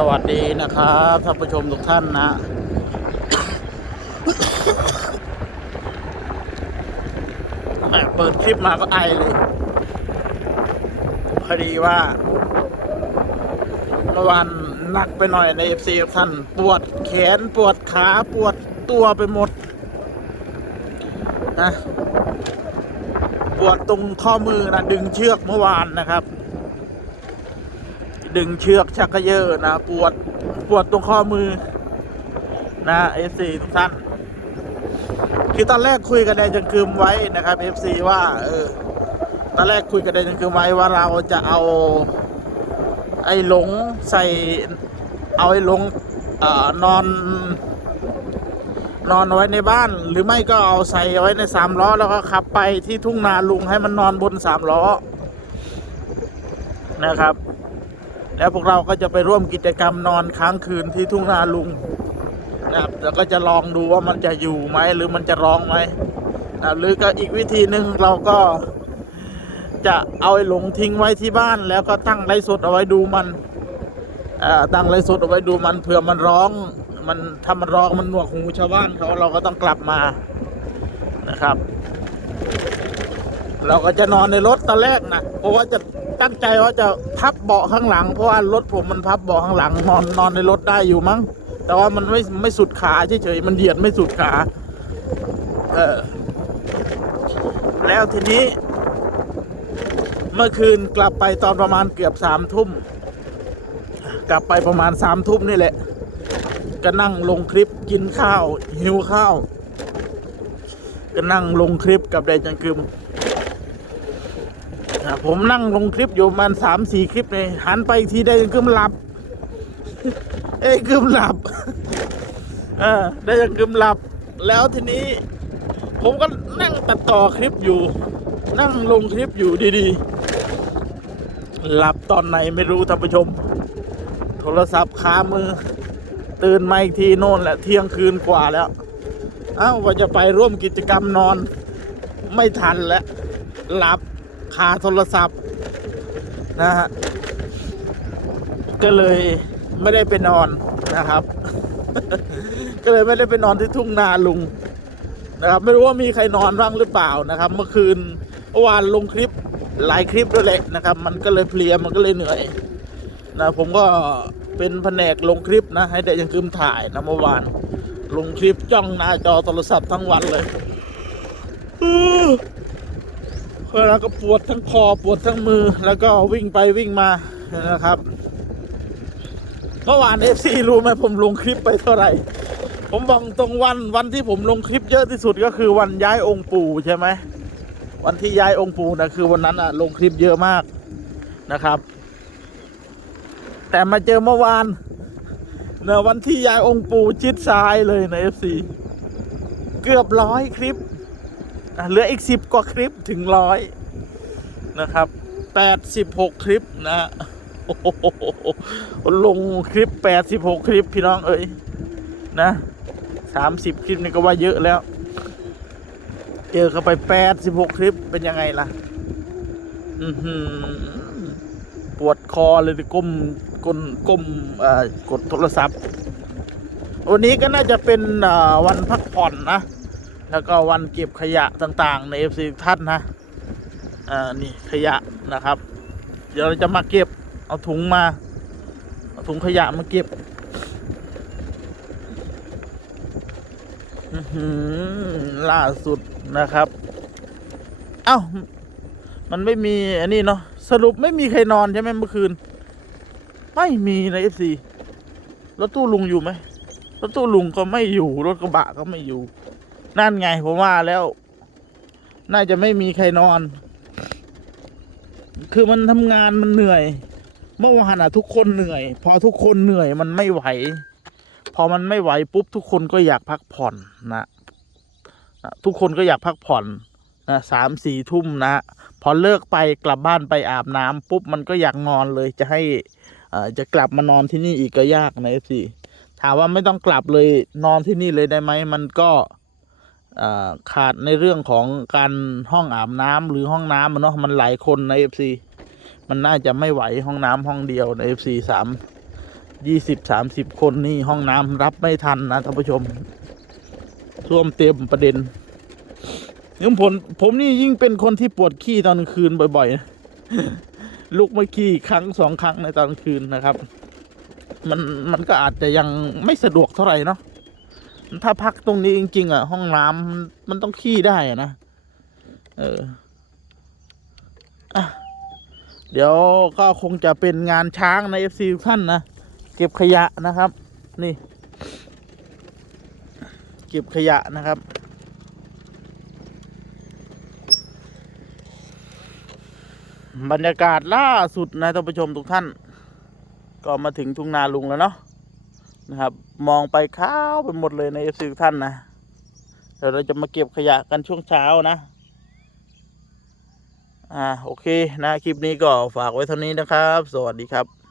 สวัสดีนะครับท่านผู้ชมทุกท่านนะแเปิดคลิปมาก็ไอเลย พอดีว่าเมื่อวานหนักไปหน่อยในเอฟซีท่าน ปวดแขนปวดขาปวดตัวไปหมดนะปวดตรงข้อมือนะดึงเชือกเมื่อวานนะครับ ดึงเชือกชักกระเยอะนะ ปวดปวดตรงข้อมือ นะเอฟซีทุกท่าน คือตอนแรกคุยกับแดนจังคืมไว้นะครับเอฟซีว่า เออ ตอนแรกคุยกับแดนจังคืมไว้ว่าเราจะเอา ไอ้หลงใส่ เอาไอ้หลงเอ่อนอน นอนไว้ในบ้าน หรือไม่ก็เอาใส่ไว้ในสามล้อแล้วก็ขับไปที่ทุ่งนาลุงให้มันนอนบนสามล้อนะครับ แล้วพวกเราก็จะไปร่วมกิจกรรมนอนค้างคืนที่ทุ่งนาลุงนะครับแล้วก็จะลองดูว่ามันจะอยู่ไหมหรือมันจะร้องไหมนะหรือก็อีกวิธีหนึ่งเราก็จะเอาไอ้หลงทิ้งไว้ที่บ้าน แล้วก็ตั้งไลฟ์สดเอาไว้ดูมันอ่อตั้งไลฟ์สดเอาไว้ดูมันเผื่อมันร้องมันถ้ามันร้องมันหนวกหูชาวบ้านเขาเราก็ต้องกลับมานะครับ เราก็จะนอนในรถตอนแรกนะเพราะว่าจะ ตั้งใจว่าจะพับเบาะข้างหลัง เพราะว่ารถผมมันพับเบาะข้างหลังนอนนอนในรถได้อยู่มั้ง แต่ว่ามันไม่ไม่สุดขาเฉยๆมันเหยียดไม่สุดขา เออ แล้วทีนี้ เมื่อคืนกลับไปตอนประมาณเกือบสามทุ่ม กลับไปประมาณสามทุ่มนี่แหละ ก็นั่งลงคลิปกินข้าว หิวข้าว ก็นั่งลงคลิปกับแดนจังกึมอะ ผมนั่งลงคลิปอยู่ประมาณสามสี่คลิปเลยหันไปอีกทีได้ยังกึมหลับ เอ้ยกึมหลับเออได้ยังกึมหลับ แล้วทีนี้ ผมก็นั่งตัดต่อคลิปอยู่ นั่งลงคลิปอยู่ดีๆ หลับตอนไหนไม่รู้ท่านผู้ชม โทรศัพท์ค้ามือ ตื่นมาอีกทีโน่นแหละเที่ยงคืนกว่าแล้ว เอ้าว่าจะไปร่วมกิจกรรมนอน ไม่ทันแล้วหลับ คาโทรศัพท์นะฮะก็เลยไม่ได้ไปนอนนะครับ ก็เลยไม่ได้ไปนอนที่ทุ่งนาลุงนะครับ ไม่รู้ว่ามีใครนอนบ้างหรือเปล่านะครับ เมื่อคืนเมื่อวานลงคลิปหลายคลิปด้วยแหละนะครับ มันก็เลยเพลียมันก็เลยเหนื่อยนะผมก็เป็นแผนกลงคลิปนะ ให้ได้ยังคืมถ่ายนะเมื่อวาน ลงคลิปจ้องหน้าจอโทรศัพท์ทั้งวันเลย แล้วก็ปวดทั้งคอปวดทั้งมือแล้วก็วิ่งไปวิ่งมานะครับเมื่อวานเอฟซีรู้ไหมผมลงคลิปไปเท่าไหร่ ผมบอกตรงวันวันที่ผมลงคลิปเยอะที่สุดก็คือวันย้ายองค์ปู่ใช่ไหมวันที่ย้ายองค์ปู่นะคือวันนั้นอะลงคลิปเยอะมากนะครับ แต่มาเจอเมื่อวานเนอะวันที่ย้ายองค์ปู่ชิดซ้ายเลยในเอฟซีเกือบร้อยคลิป เหลืออีกสิบกว่าคลิปถึงร้อยนะครับแปดสิบหกคลิปนะโอ้โหลงคลิปแปดสิบหกคลิปพี่น้องเอ้ยนะสามสิบคลิปนี่ก็ว่าเยอะแล้ว เจอเข้าไปแปดสิบหกคลิปเป็นยังไงล่ะปวดคอเลยก้มก้มก้มกดโทรศัพท์ วันนี้ก็น่าจะเป็นวันพักผ่อนนะ แล้วก็วันเก็บขยะต่างๆ ในเอฟซีท่านนะอ่านี่ขยะนะครับ เดี๋ยวเราจะมาเก็บเอาถุงมาเอาถุงขยะมาเก็บอื้อหือล่าสุดนะครับเอ้ามันไม่มีอันนี้เนาะสรุปไม่มีใครนอนใช่ไหมเมื่อคืน ไม่มีในเอฟซีรถตู้ลุงอยู่ไหมรถตู้ลุงก็ไม่อยู่ รถกระบะก็ไม่อยู่ นั่นไงผมว่าแล้ว น่าจะไม่มีใครนอน คือมันทำงานมันเหนื่อย เมื่อวานอะทุกคนเหนื่อย พอทุกคนเหนื่อยมันไม่ไหว พอมันไม่ไหวปุ๊บทุกคนก็อยากพักผ่อนนะทุกคนก็อยากพักผ่อนนะสามสี่ทุ่มนะพอเลิกไปกลับบ้านไปอาบน้ำปุ๊บมันก็อยากนอนเลยจะให้อ่อจะกลับมานอนที่นี่อีกก็ยากนะเอฟซีถามว่าไม่ต้องกลับเลยนอนที่นี่เลยได้ไหมมันก็ ขาดในเรื่องของการห้องอาบน้ำหรือห้องน้ำมันเนาะมันหลายคนในเอฟซีมันน่าจะไม่ไหวห้องน้ำห้องเดียวในเอฟซีสามยี่สิบสามสิบคนนี่ห้องน้ำรับไม่ทันนะท่านผู้ชมท่วมเต็มประเด็นยิ่งผมผมนี่ยิ่งเป็นคนที่ปวดขี้ตอนคืนบ่อยๆนะลุกมาขี้ครั้งสองครั้งในตอนคืนนะครับ มันมันก็อาจจะยังไม่สะดวกเท่าไหร่เนาะ ถ้าพักตรงนี้จริง ๆ อะ ห้องน้ำมันมันต้องขี้ได้อะนะ เอออะเดี๋ยวก็คงจะเป็นงานช้างใน FC ทุกท่านนะ เก็บขยะนะครับ นี่ เก็บขยะนะครับ บรรยากาศล่าสุดนะท่านผู้ชมทุกท่าน ก็มาถึงทุ่งนาลุงแล้วเนาะ นะครับ มองไปขาวไปหมดเลยในเอฟซีท่านนะเดี๋ยวเราจะมาเก็บขยะกันช่วงเช้านะ อ่าโอเคนะ คลิปนี้ก็ฝากไว้เท่านี้นะครับ สวัสดีครับ